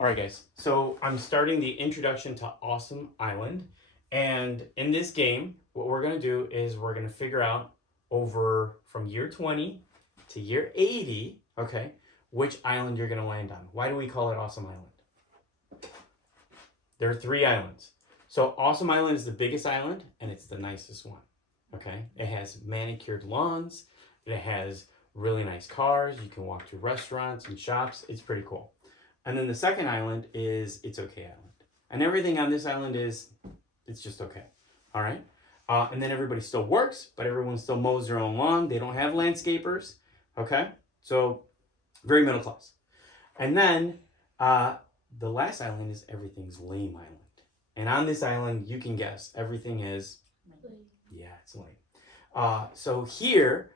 All right, guys. So I'm starting the introduction to Awesome Island. And in this game, what we're going to do is we're going to figure out over from year 20 to year 80, okay, which island you're going to land on. Why do we call it Awesome Island? There are 3 islands. So Awesome Island is the biggest island and it's the nicest one, okay? It has manicured lawns. It has really nice cars. You can walk to restaurants and shops. It's pretty cool. And then the second island is It's Okay Island. And everything on this island is, it's just okay. All right? And then everybody still works, but everyone still mows their own lawn. They don't have landscapers. Okay? So, very middle class. And then the last island is Everything's Lame Island. And on this island, you can guess, everything is, yeah, it's lame. So here,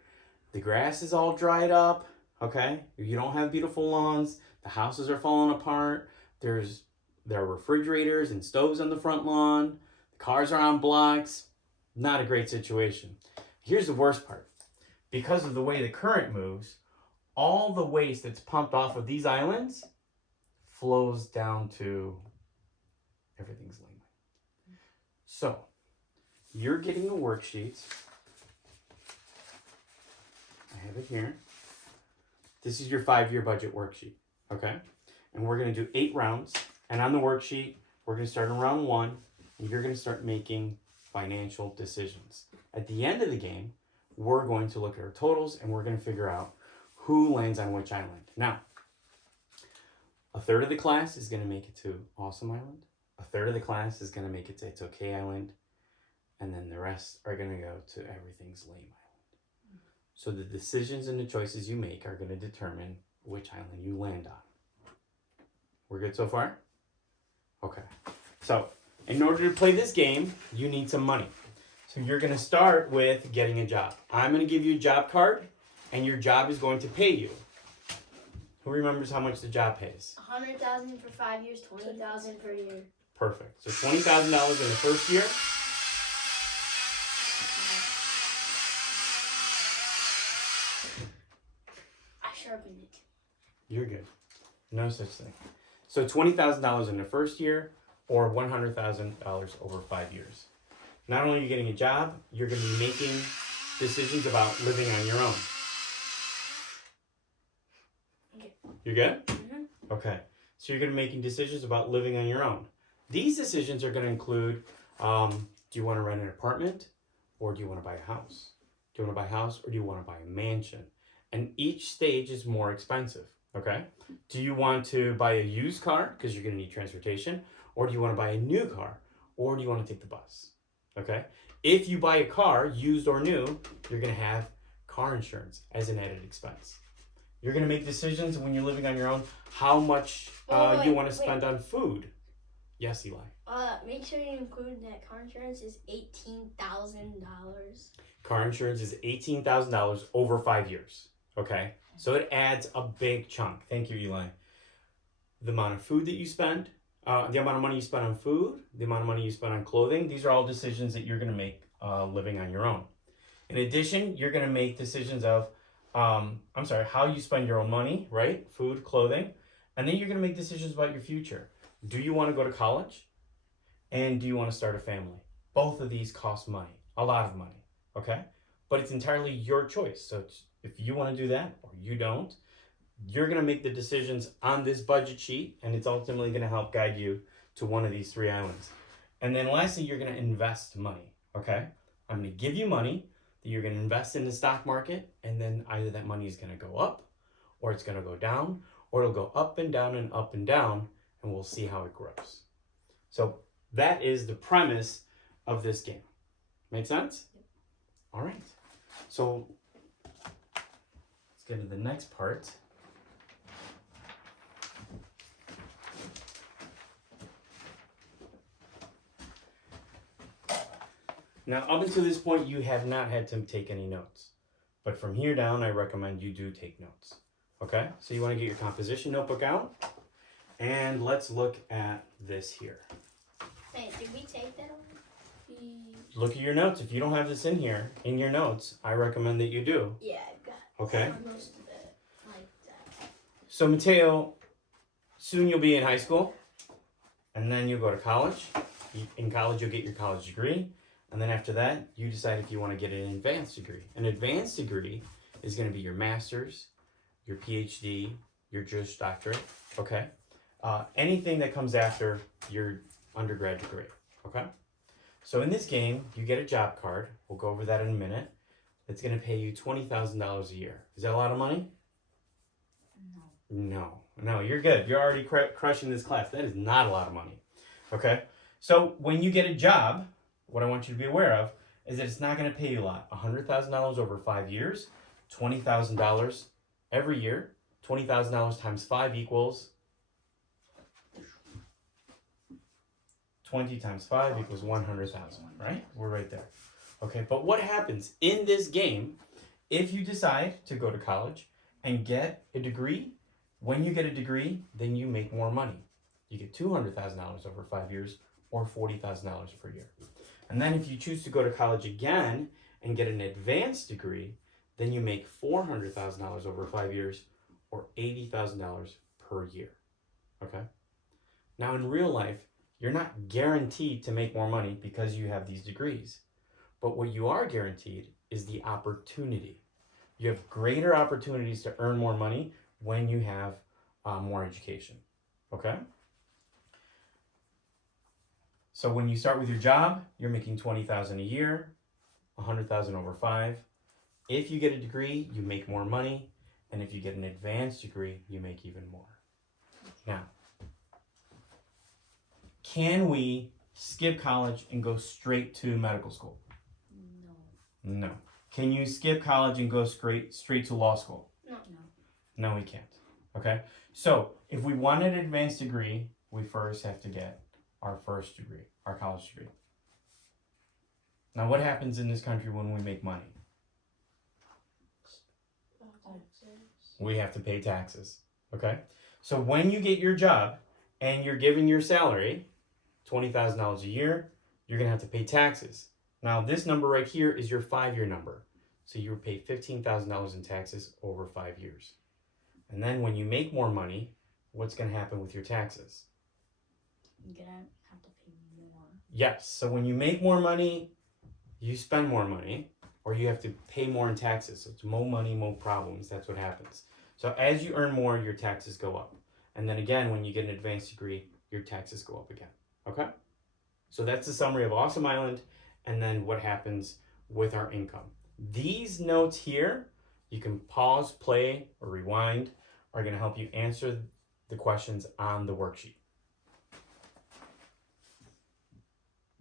the grass is all dried up. Okay? You don't have beautiful lawns. The houses are falling apart. There are refrigerators and stoves on the front lawn. The cars are on blocks. Not a great situation. Here's the worst part. Because of the way the current moves, all the waste that's pumped off of these islands flows down to Everything's Lame. So, you're getting a worksheet. I have it here. This is your 5-year budget worksheet. Okay, and we're going to do 8 rounds. And on the worksheet, we're going to start in round 1, and you're going to start making financial decisions. At the end of the game, we're going to look at our totals, and we're going to figure out who lands on which island. Now, a third of the class is going to make it to Awesome Island. A third of the class is going to make it to It's Okay Island. And then the rest are going to go to Everything's Lame Island. So the decisions and the choices you make are going to determine which island you land on. We're good so far? Okay. So, in order to play this game, you need some money. So you're going to start with getting a job. I'm going to give you a job card, and your job is going to pay you. Who remembers how much the job pays? $100,000 for 5 years, $20,000 per year. Perfect. So $20,000 in the first year. I sharpened it. You're good. No such thing. So $20,000 in the first year or $100,000 over 5 years. Not only are you getting a job, you're going to be making decisions about living on your own. Okay. You good? Mm-hmm. Okay. So you're going to be making decisions about living on your own. These decisions are going to include, do you want to rent an apartment or do you want to buy a house? Do you want to buy a house or do you want to buy a mansion? And each stage is more expensive. Okay? Do you want to buy a used car because you're going to need transportation? Or do you want to buy a new car? Or do you want to take the bus? Okay? If you buy a car, used or new, you're going to have car insurance as an added expense. You're going to make decisions when you're living on your own how much you want to spend on food. Yes, Eli. Make sure you include that car insurance is $18,000. Car insurance is $18,000 over 5 years. Okay? So it adds a big chunk. Thank you, Eli. The amount of food that you spend, the amount of money you spend on food, the amount of money you spend on clothing, these are all decisions that you're going to make living on your own. In addition, you're going to make decisions of, how you spend your own money, right? Food, clothing. And then you're going to make decisions about your future. Do you want to go to college? And do you want to start a family? Both of these cost money, a lot of money, okay? But it's entirely your choice. So if you want to do that or you don't, you're going to make the decisions on this budget sheet, and it's ultimately going to help guide you to one of these 3 islands. And then lastly, you're going to invest money, okay? I'm going to give you money that you're going to invest in the stock market, and then either that money is going to go up, or it's going to go down, or it'll go up and down and up and down, and we'll see how it grows. So that is the premise of this game. Make sense? Yep. All right. So let's get to the next part. Now, up until this point, you have not had to take any notes. But from here down, I recommend you do take notes. Okay? So you want to get your composition notebook out. And let's look at this here. Hey, did we take that already? Look at your notes. If you don't have this in here, in your notes, I recommend that you do. Yeah, I've got Okay? most of it like that. So, Mateo, soon you'll be in high school, and then you'll go to college. In college, you'll get your college degree, and then after that, you decide if you want to get an advanced degree. An advanced degree is going to be your master's, your PhD, your Juris Doctorate, okay? Anything that comes after your undergrad degree, okay? So in this game, you get a job card. We'll go over that in a minute. It's going to pay you $20,000 a year. Is that a lot of money? No, you're good. You're already crushing this class. That is not a lot of money, okay? So when you get a job, what I want you to be aware of is that it's not going to pay you a lot. $100,000 over 5 years, $20,000 every year. $20,000 times 5 equals 20 times 5 equals 100,000, right? We're right there. Okay, but what happens in this game if you decide to go to college and get a degree? When you get a degree, then you make more money. You get $200,000 over 5 years or $40,000 per year. And then if you choose to go to college again and get an advanced degree, then you make $400,000 over 5 years or $80,000 per year. Okay? Now in real life, you're not guaranteed to make more money because you have these degrees. But what you are guaranteed is the opportunity. You have greater opportunities to earn more money when you have more education. Okay? So when you start with your job, you're making $20,000 a year, $100,000 over 5. If you get a degree, you make more money. And if you get an advanced degree, you make even more. Now, can we skip college and go straight to medical school? No. Can you skip college and go straight to law school? No, we can't. Okay? So, if we want an advanced degree, we first have to get our first degree, our college degree. Now, what happens in this country when we make money? We have to pay taxes. Okay? So, when you get your job and you're given your salary, $20,000 a year, you're going to have to pay taxes. Now, this number right here is your 5-year number. So you would pay $15,000 in taxes over 5 years. And then when you make more money, what's going to happen with your taxes? You're going to have to pay more. Yes. So when you make more money, you spend more money, or you have to pay more in taxes. So it's more money, more problems. That's what happens. So as you earn more, your taxes go up. And then again, when you get an advanced degree, your taxes go up again. Okay? So that's the summary of Awesome Island, and then what happens with our income. These notes here, you can pause, play, or rewind, are going to help you answer the questions on the worksheet.